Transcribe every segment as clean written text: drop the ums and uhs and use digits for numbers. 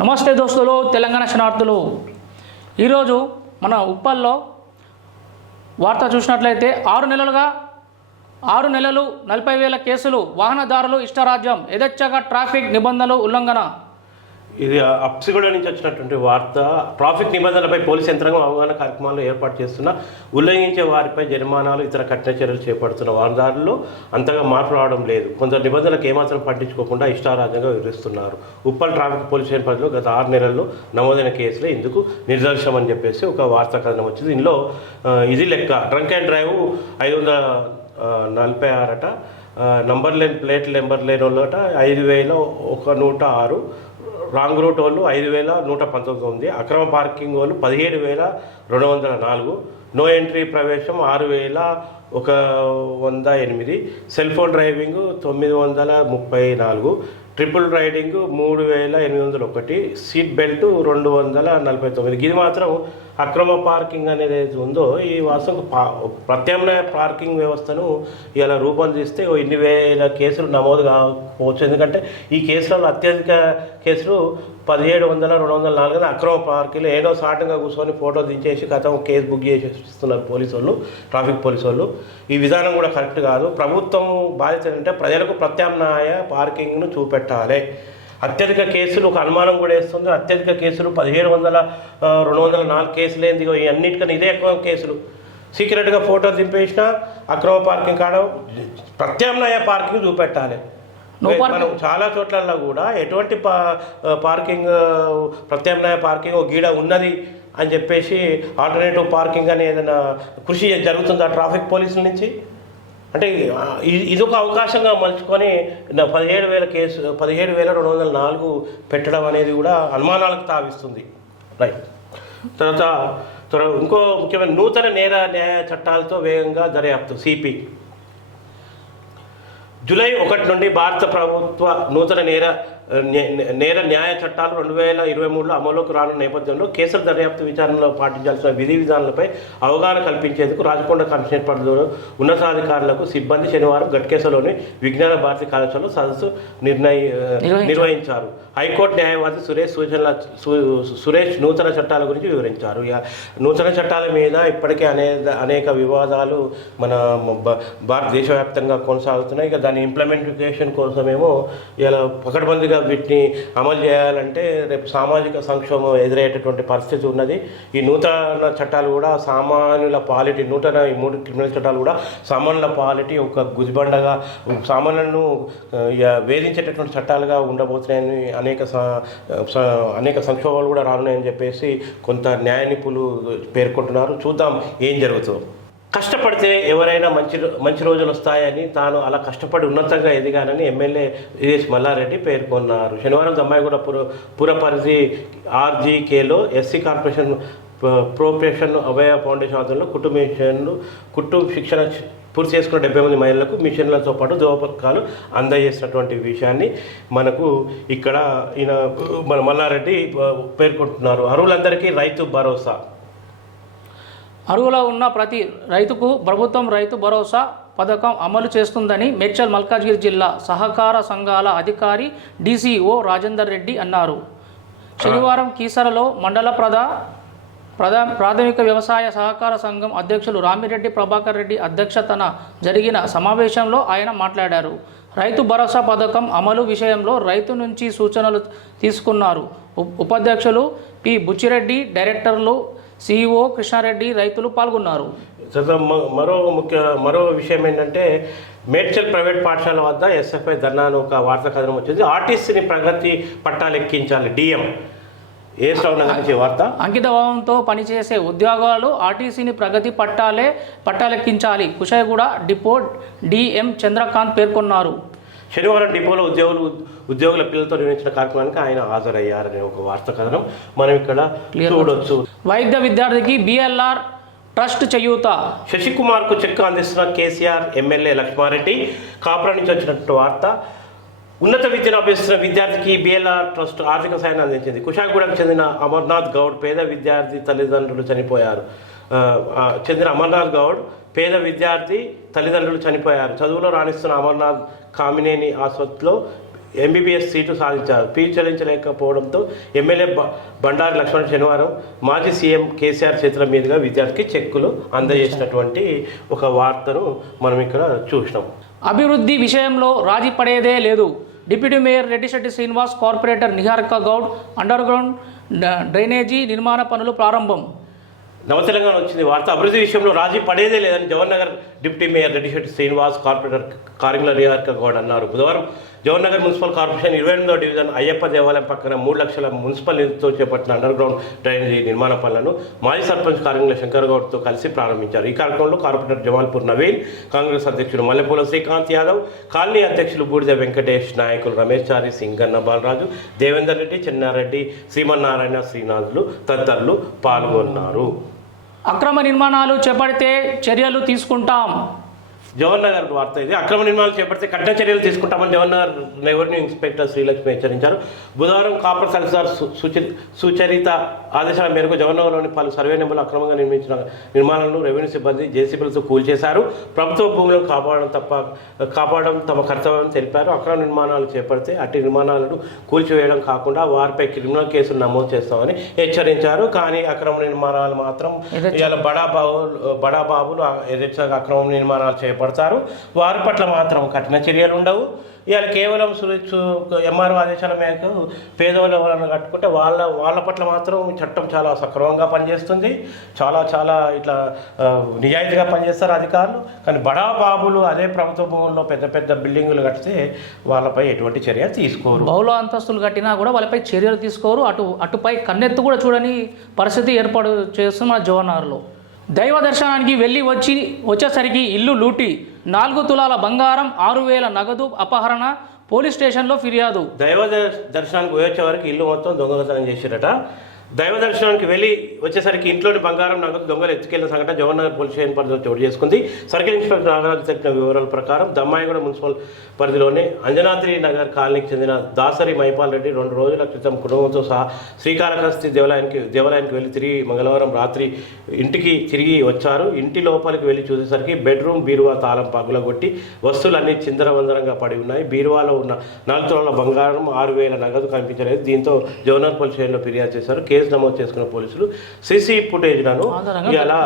నమస్తే దోస్తులు, తెలంగాణ శనార్థులు. ఈరోజు మన ఉప్పల్లో వార్త చూసినట్లయితే 6 నెలలు 40,000 కేసులు, వాహనదారులు ఇష్టరాజ్యం, యథేచ్ఛగా ట్రాఫిక్ నిబంధనలు ఉల్లంఘన. ఇది అప్సిగూడ నుంచి వచ్చినటువంటి వార్త. ట్రాఫిక్ నిబంధనలపై పోలీసు యంత్రాంగం అవగాహన కార్యక్రమాలు ఏర్పాటు చేస్తున్న, ఉల్లంఘించే వారిపై జరిమానాలు, ఇతర కఠిన చర్యలు చేపడుతున్న వాహనదారులు అంతగా మార్పు రావడం లేదు. కొందరు నిబంధనలకు ఏమాత్రం పట్టించుకోకుండా ఇష్టారాజ్యంగా వివరిస్తున్నారు. ఉప్పల్ ట్రాఫిక్ పోలీస్ స్టేషన్ పరిధిలో గత 6 నెలల్లో నమోదైన కేసులు ఇందుకు నిదర్శనం అని చెప్పేసి ఒక వార్తా కథనం వచ్చింది. ఇందులో ఇది లెక్క. డ్రంక్ అండ్ డ్రైవ్ 546 అట, ప్లేట్ నెంబర్ లేని వాళ్ళట 5,106, రాంగ్ రూట్ వాళ్ళు 5,119, అక్రమ పార్కింగ్ వాళ్ళు 17,204, నో ఎంట్రీ ప్రవేశం 6,108, cell phone driving 934, triple riding 3,801, seat belt 249. ఇది మాత్రం అక్రమ పార్కింగ్ అనేది ఉందో ఈ వాస్తవం ప్రత్యామ్నాయ పార్కింగ్ వ్యవస్థను ఇలా రూపొందిస్తే ఇన్ని వేల కేసులు నమోదు కావచ్చు. ఎందుకంటే ఈ కేసులలో అత్యధిక కేసులు 17,204 అక్రమ పార్కింగ్. ఏదో సాటంగా కూర్చొని ఫోటో దించేసి గతం కేసు బుక్ చేసి ఇస్తున్నారు పోలీసు వాళ్ళు, ట్రాఫిక్ పోలీసు వాళ్ళు. ఈ విధానం కూడా కరెక్ట్ కాదు. ప్రభుత్వం బాధ్యత ఏంటంటే ప్రజలకు ప్రత్యామ్నాయ పార్కింగ్ను చూపెట్టాలి. అత్యధిక కేసులు ఒక అనుమానం కూడా వేస్తుంది. అత్యధిక కేసులు 17,204 కేసులు ఏంది, ఈ అన్నిటికన్నా ఇదే ఎక్కువ కేసులు. సీక్రెట్గా ఫోటో దింపేసిన అక్రమ పార్కింగ్ కాడ ప్రత్యామ్నాయ పార్కింగ్ చూపెట్టాలి. మనం చాలా చోట్లలో కూడా ఎటువంటి పార్కింగ్ ప్రత్యామ్నాయ పార్కింగ్ ఒక గీడ ఉన్నది అని చెప్పేసి ఆల్టర్నేటివ్ పార్కింగ్ అని ఏదైనా కృషి జరుగుతుందా ట్రాఫిక్ పోలీసుల నుంచి? అంటే ఇదొక అవకాశంగా మలుచుకొని 17,204 పెట్టడం అనేది కూడా అనుమానాలకు తావిస్తుంది. రైట్. తర్వాత ఇంకో ముఖ్యమైన నూతన నేర న్యాయ చట్టాలతో వేగంగా దర్యాప్తు. సిపి జూలై 1 నుండి భారత ప్రభుత్వ నూతన నేర న్యాయ చట్టాలు 2023లో అమలులోకి రానున్న నేపథ్యంలో కేసుల దర్యాప్తు విచారణలో పాటించాల్సిన విధి విధానాలపై అవగాహన కల్పించేందుకు రాచకొండ కమిషనరేట్ పరిధిలో ఉన్నతాధికారులకు సిబ్బంది శనివారం గట్కేసలోని విజ్ఞాన భారతి కళాశాలలో సదస్సు నిర్వహించారు. హైకోర్టు న్యాయవాది సురేష్ నూతన చట్టాల గురించి వివరించారు. నూతన చట్టాల మీద ఇప్పటికే అనేక వివాదాలు మన దేశవ్యాప్తంగా కొనసాగుతున్నాయి. ఇక దాని ఇంప్లిమెంటేషన్ కోసమేమో ఇలా పకడ్బందీగా వీటిని అమలు చేయాలంటే రేపు సామాజిక సంక్షోభం ఎదురయ్యేటటువంటి పరిస్థితి ఉన్నది. ఈ నూతన చట్టాలు కూడా సామాన్యుల పాలిటీ, ఈ 3 క్రిమినల్ చట్టాలు కూడా సామాన్యుల పాలిటీ ఒక గుదిబండగా సామాన్యులను వేధించేటటువంటి చట్టాలుగా ఉండబోతున్నాయని అనేక సంక్షోభాలు కూడా రానున్నాయని చెప్పేసి కొంత న్యాయ నిపుణులు పేర్కొంటున్నారు. చూద్దాం ఏం జరుగుతుందో. కష్టపడితే ఎవరైనా మంచి రోజులు వస్తాయని, తాను అలా కష్టపడి ఉన్నతంగా ఎదిగానని ఎమ్మెల్యే విఎస్ మల్లారెడ్డి పేర్కొన్నారు. శనివారం దమ్మాయిగూడ పుర పరిధి ఆర్జీకేలో ఎస్సీ కార్పొరేషన్ ప్రోపరేషన్ అభయ ఫౌండేషన్ ఆధ్వర్యంలో కుట్టు శిక్షణ పూర్తి చేసుకున్న 70 మంది మహిళలకు మిషన్లతో పాటు దోపకాలు అందజేసినటువంటి విషయాన్ని మనకు ఇక్కడ మన మల్లారెడ్డి పేర్కొంటున్నారు. అర్హులందరికీ రైతు భరోసా. అర్హులో ఉన్న ప్రతి రైతుకు ప్రభుత్వం రైతు భరోసా పథకం అమలు చేస్తుందని మేడ్చల్ మల్కాజ్గిరి జిల్లా సహకార సంఘాల అధికారి డిసిఓ రాజేందర్ రెడ్డి అన్నారు. శనివారం కీసరలో మండల ప్రాథమిక వ్యవసాయ సహకార సంఘం అధ్యక్షులు రామిరెడ్డి ప్రభాకర్ రెడ్డి అధ్యక్షతన జరిగిన సమావేశంలో ఆయన మాట్లాడారు. రైతు భరోసా పథకం అమలు విషయంలో రైతు నుంచి సూచనలు తీసుకున్నారు. ఉపాధ్యక్షులు పి బుచ్చిరెడ్డి, డైరెక్టర్లు సిఇఓ కృష్ణారెడ్డి, రైతులు పాల్గొన్నారు. మరో విషయం ఏంటంటే మేడ్చల్ ప్రైవేట్ పాఠశాల వద్ద ఎస్ఎఫ్ఐ ధర్నాను ఒక వార్తా కథనం వచ్చింది. ఆర్టీసీని ప్రగతి పట్టాలెక్కించాలి డిఎం. ఏ శ్రవణ వార్త. అంకితభావంతో పనిచేసే ఉద్యోగాలు ఆర్టీసీని ప్రగతి పట్టాలెక్కించాలి. కుషాయిగూడ డిపో డిఎం చంద్రకాంత్ పేర్కొన్నారు. శనివారం డిపోలో ఉద్యోగుల పిల్లలతో నిర్వహించిన కార్యక్రమానికి ఆయన హాజరయ్యారనే ఒక వార్తా కథనం మనం ఇక్కడ చూడొచ్చు. వైద్య విద్యార్థికి బిఎల్ఆర్ ట్రస్ట్ చేయూత. శశికుమార్కు చెక్ అందిస్తున్న కేసీఆర్ ఎమ్మెల్యే లక్ష్మారెడ్డి. కాపురా నుంచి వచ్చినట్టు వార్త. ఉన్నత విద్యను అభ్యసిస్తున్న విద్యార్థికి బిఎల్ఆర్ ట్రస్ట్ ఆర్థిక సాయాన్ని అందించింది. కుషాయిగూడకు చెందిన అమర్నాథ్ గౌడ్ పేద విద్యార్థి తల్లిదండ్రులు చనిపోయారు. అమర్నాథ్ గౌడ్ పేద విద్యార్థి తల్లిదండ్రులు చనిపోయారు. చదువులో రాణిస్తున్న అమర్నాథ్ కామినేని ఆసుపత్రిలో ఎంబీబీఎస్ సీటు సాధించారు. ఫీజు చెల్లించలేకపోవడంతో ఎమ్మెల్యే బండారు లక్ష్మణ్ శనివారం మాజీ సీఎం కేసీఆర్ చేతుల మీదుగా విద్యార్థికి చెక్కులు అందజేసినటువంటి ఒక వార్తను మనం ఇక్కడ చూసినాం. అభివృద్ధి విషయంలో రాజీ పడేదే లేదు. Deputy mayor Reddishetti Srinivas, corporator Niharika Goud under ground drainage నిర్మాణ పనులు ప్రారంభం. నవతెలంగాణ వచ్చింది వార్త. అభివృద్ధి విషయంలో రాజీ పడేదే లేదని Jawahar Nagar deputy mayor Reddishetti Srinivas, corporator Karingla Niharika Goud అన్నారు. బుధవారం జవహర్ నగర్ మున్సిపల్ కార్పొరేషన్ 28వ డివిజన్ అయ్యప్ప దేవాలయం పక్కన 3 లక్షల మున్సిపల్ నిధులతో చేపట్టిన అండర్ గ్రౌండ్ డ్రైనేజీ నిర్మాణ పనులను మాజీ సర్పంచ్ కారింగ్ల శంకర్ గౌడ్తో కలిసి ప్రారంభించారు. ఈ కార్యక్రమంలో కార్పొరేటర్ జమాల్పూర్ నవీన్, కాంగ్రెస్ అధ్యక్షుడు మల్లెపూల శ్రీకాంత్ యాదవ్, కాలనీ అధ్యక్షులు బూడిద వెంకటేష్, నాయకులు రమేష్ చారి, సింగన్న బాలరాజు, దేవేందర్ రెడ్డి, చెన్నారెడ్డి, శ్రీమన్నారాయణ, శ్రీనాథులు తదితరులు పాల్గొన్నారు. అక్రమ నిర్మాణాలు చేపడితే చర్యలు తీసుకుంటాం. జవహర్ నగర్ వార్త ఇది. అక్రమ నిర్మాణాలు చేపడితే కఠిన చర్యలు తీసుకుంటామని జవహర్ నగర్ రెవెన్యూ ఇన్స్పెక్టర్ శ్రీలక్ష్మి హెచ్చరించారు. బుధవారం కాపర్ తహసీల్దార్ సుచరిత ఆదేశాల మేరకు జవహర్ నగర్లోని పలు సర్వే నెంబర్లు అక్రమంగా నిర్మించిన నిర్మాణాలను రెవెన్యూ సిబ్బంది జేసీబీలతో కూల్చేశారు. ప్రభుత్వ భూములను కాపాడడం తమ కర్తవ్యం తెలిపారు. అక్రమ నిర్మాణాలు చేపడితే అట్టి నిర్మాణాలను కూల్చివేయడం కాకుండా వారిపై క్రిమినల్ కేసులు నమోదు చేస్తామని హెచ్చరించారు. కానీ అక్రమ నిర్మాణాలు మాత్రం ఇవాళ బడాబాబులు యథేచ్ఛగా అక్రమ నిర్మాణాలు చేపడతారు. వారి పట్ల మాత్రం కఠిన చర్యలు ఉండవు. ఇవాళ కేవలం ఎంఆర్ఓ ఆదేశాల మేరకు పేదవాళ్ళు ఎవరైనా కట్టుకుంటే వాళ్ళ పట్ల మాత్రం చట్టం చాలా సక్రమంగా పనిచేస్తుంది. చాలా ఇట్లా నిజాయితీగా పనిచేస్తారు అధికారులు. కానీ బడాబాబులు అదే ప్రభుత్వ భూముల్లో పెద్ద బిల్డింగులు కడితే వాళ్ళపై ఎటువంటి చర్య తీసుకోరు. బహుళ అంతస్తులు కట్టినా కూడా వాళ్ళపై చర్యలు తీసుకోరు. అటుపై కన్నెత్తు కూడా చూడని పరిస్థితి ఏర్పాటు చేస్తున్న మన జవహర్నగర్లో. దైవ దర్శనానికి వెళ్ళి వచ్చేసరికి ఇల్లు లూటి, 4 తులాల బంగారం, 6,000 నగదు అపహరణ, పోలీస్ స్టేషన్లో ఫిర్యాదు. దైవ దర్శనానికి వచ్చే వరకు ఇల్లు మొత్తం దొంగతనం చేసిరట. దైవ దర్శనానికి వెళ్ళి వచ్చేసరికి ఇంట్లోని బంగారం నగదు దొంగలు ఎత్తుకెళ్లిన సంఘటన జవహర్ నగర్ పోలీస్ స్టేషన్ పరిధిలో చోటు చేసుకుంది. సర్కిల్ ఇన్స్పెక్టర్ నాగరాజు తెలిపిన వివరాల ప్రకారం దమ్మాయిగూడ మున్సిపల్ పరిధిలోని అంజనాద్రి నగర్ కాలనీకి చెందిన దాసరి మైపాల్ రెడ్డి 2 రోజుల క్రితం కుటుంబంతో సహా శ్రీకాళహస్తి దేవాలయానికి వెళ్ళి తిరిగి మంగళవారం రాత్రి ఇంటికి తిరిగి వచ్చారు. ఇంటి లోపలికి వెళ్ళి చూసేసరికి బెడ్రూమ్ బీరువా తాళం పగులగొట్టి వస్తువులన్నీ చిందరవందరంగా పడి ఉన్నాయి. బీరువాలో ఉన్న 4 తులాల బంగారం, 6,000 నగదు కనిపించలేదు. దీంతో జవహర్ నగర్ పోలీస్ స్టేషన్లో ఫిర్యాదు చేశారు. కేసు నమోదు చేసుకున్న పోలీసులు సీసీ ఫుటేజ్లను ఇలా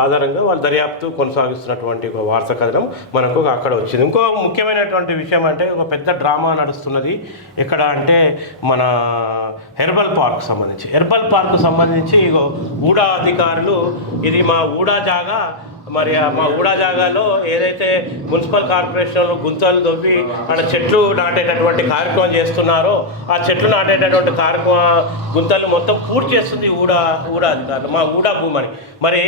ఆధారంగా వాళ్ళు దర్యాప్తు కొనసాగిస్తున్నటువంటి ఒక వార్తా కథనం మనకు అక్కడ వచ్చింది. ఇంకో ముఖ్యమైనటువంటి విషయం అంటే ఒక పెద్ద డ్రామా నడుస్తున్నది. ఎక్కడ అంటే మన హెర్బల్ పార్క్ సంబంధించి ఊడా అధికారులు ఇది మా ఊడా జాగా, మరి మా ఊడా జాగాలో ఏదైతే మున్సిపల్ కార్పొరేషన్లో గుంతలు దొవ్వి అక్కడ చెట్లు నాటేటటువంటి కార్యక్రమం చేస్తున్నారో ఆ చెట్లు నాటేటటువంటి గుంతలు మొత్తం పూర్తి చేస్తుంది ఊడా అధికారులు, మా ఊడా భూమని. మరి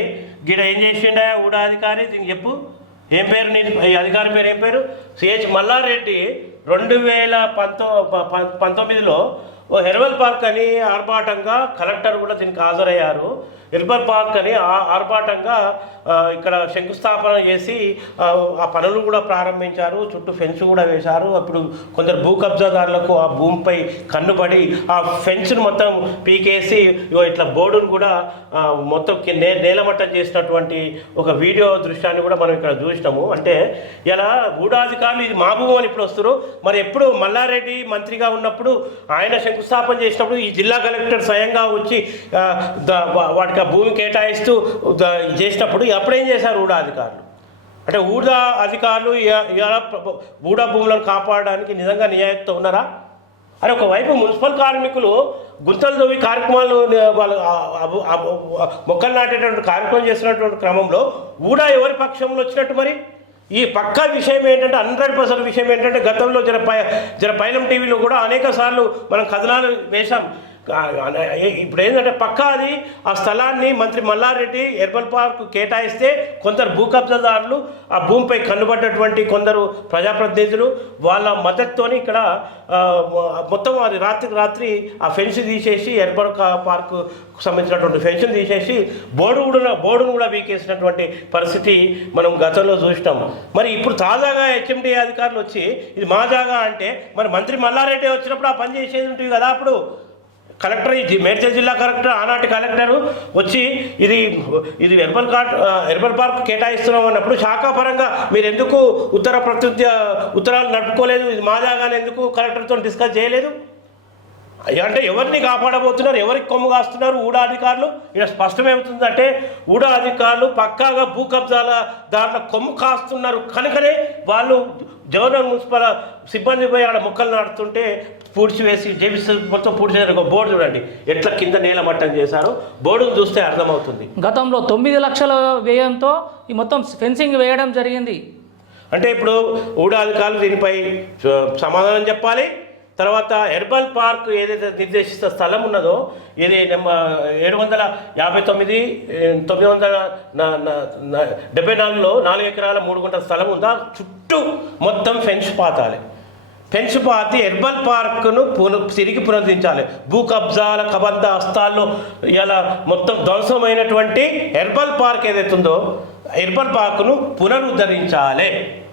గీడ ఏం చేసిండే ఊడా అధికారి దీనికి చెప్పు, ఏం పేరు ఈ అధికారి పేరు ఏం పేరు? సిహెచ్ మల్లారెడ్డి 2019లో ఓ హెర్బల్ పార్క్ అని ఆర్భాటంగా కలెక్టర్ కూడా దీనికి హాజరయ్యారు. హెర్బల్ పార్క్ అని ఆర్భాటంగా ఇక్కడ శంకుస్థాపన చేసి ఆ పనులు కూడా ప్రారంభించారు. చుట్టూ ఫెన్స్ కూడా వేశారు. అప్పుడు కొందరు భూ కబ్జాదారులకు ఆ భూమిపై కన్నుబడి ఆ ఫెన్స్ను మొత్తం పీకేసి ఇట్లా బోర్డును కూడా మొత్తం నేలమట్టం చేసినటువంటి ఒక వీడియో దృశ్యాన్ని కూడా మనం ఇక్కడ చూసినాము. అంటే ఇలా గూఢాధికారులు ఇది మా భూమి అని ఇప్పుడు వస్తారు. మరి ఎప్పుడు మల్లారెడ్డి మంత్రిగా ఉన్నప్పుడు ఆయన శంకుస్థాపన చేసినప్పుడు ఈ జిల్లా కలెక్టర్ స్వయంగా వచ్చి వాటికి ఆ భూమి కేటాయిస్తూ చేసినప్పుడు అప్పుడేం చేశారు ఊడా అధికారులు? అంటే ఊడా అధికారులు ఊడా భూములను కాపాడడానికి నిజంగా నిజాయితీతో ఉన్నారా? అని ఒకవైపు మున్సిపల్ కార్మికులు గుంతలు తవ్వి కార్యక్రమాలు వాళ్ళు మొక్కలు నాటేటువంటి కార్యక్రమం చేస్తున్నటువంటి క్రమంలో ఊడా ఎవరి పక్షంలో వచ్చినట్టు? మరి ఈ పక్కా విషయం ఏంటంటే 100% విషయం ఏంటంటే గతంలో జర పైలం టీవీలో కూడా అనేక సార్లు మనం కథనాలు వేశాం. ఇప్పుడు ఏంటంటే పక్కా అది ఆ స్థలాన్ని మంత్రి మల్లారెడ్డి హెర్బల్ పార్క్ కేటాయిస్తే కొందరు భూ కబ్జాదారులు ఆ భూమిపై కన్నుబడ్డటువంటి కొందరు ప్రజాప్రతినిధులు వాళ్ళ మద్దతుతోని ఇక్కడ మొత్తం అది రాత్రి ఆ ఫెన్స్ తీసేసి హెర్బల్ పార్క్ సంబంధించినటువంటి ఫెన్స్ తీసేసి బోర్డును కూడా వీకేసినటువంటి పరిస్థితి మనం గతంలో చూసినాం. మరి ఇప్పుడు తాజాగా హెచ్ఎండి అధికారులు వచ్చి ఇది మా జాగా అంటే మరి మంత్రి మల్లారెడ్డి వచ్చినప్పుడు ఆ పని చేసేది ఉంటుంది కదా. అప్పుడు కలెక్టర్ మేడ్చల్ జిల్లా కలెక్టర్ ఆనాటి కలెక్టర్ వచ్చి ఇది హెర్బల్ పార్క్ కేటాయిస్తున్నాం అన్నప్పుడు శాఖాపరంగా మీరు ఎందుకు ఉత్తరాలు నడుపుకోలేదు, ఇది మా జాగానే ఎందుకు కలెక్టర్తో డిస్కస్ చేయలేదు? అంటే ఎవరిని కాపాడబోతున్నారు, ఎవరికి కొమ్ము కాస్తున్నారు ఊడా అధికారులు? ఇక్కడ స్పష్టమవుతుందంటే ఊడా అధికారులు పక్కాగా భూ కబ్జాల దాంట్లో కొమ్ము కాస్తున్నారు కనుకనే వాళ్ళు జవహర్ మున్సిపల్ సిబ్బంది పోయి ఆడ మొక్కలు నాటుతుంటే పూడ్చివేసి జేబీసీ మొత్తం పూడ్చేసారు. ఒక బోర్డు చూడండి ఎట్లా కింద నేల మట్టం చేశారు, బోర్డును చూస్తే అర్థమవుతుంది. గతంలో 9 లక్షల వ్యయంతో ఈ మొత్తం ఫెన్సింగ్ వేయడం జరిగింది. అంటే ఇప్పుడు ఊడా అధికారులు దీనిపై సమాధానం చెప్పాలి. తర్వాత హెర్బల్ పార్క్ ఏదైతే నిర్దేశిత స్థలం ఉన్నదో ఇది 759,974లో 4 ఎకరాల 3 గుంటల స్థలం ఉందా, చుట్టూ మొత్తం ఫెన్స్ పాతాలి. ఫెన్స్ పాతి హెర్బల్ పార్క్ను తిరిగి పునరుద్ధరించాలి. భూ కబ్జాల కబంధ హస్తాల్లో ఇలా మొత్తం ధ్వంసమైనటువంటి హెర్బల్ పార్క్ ఏదైతే ఉందో హెర్బల్ పార్క్ను పునరుద్ధరించాలి.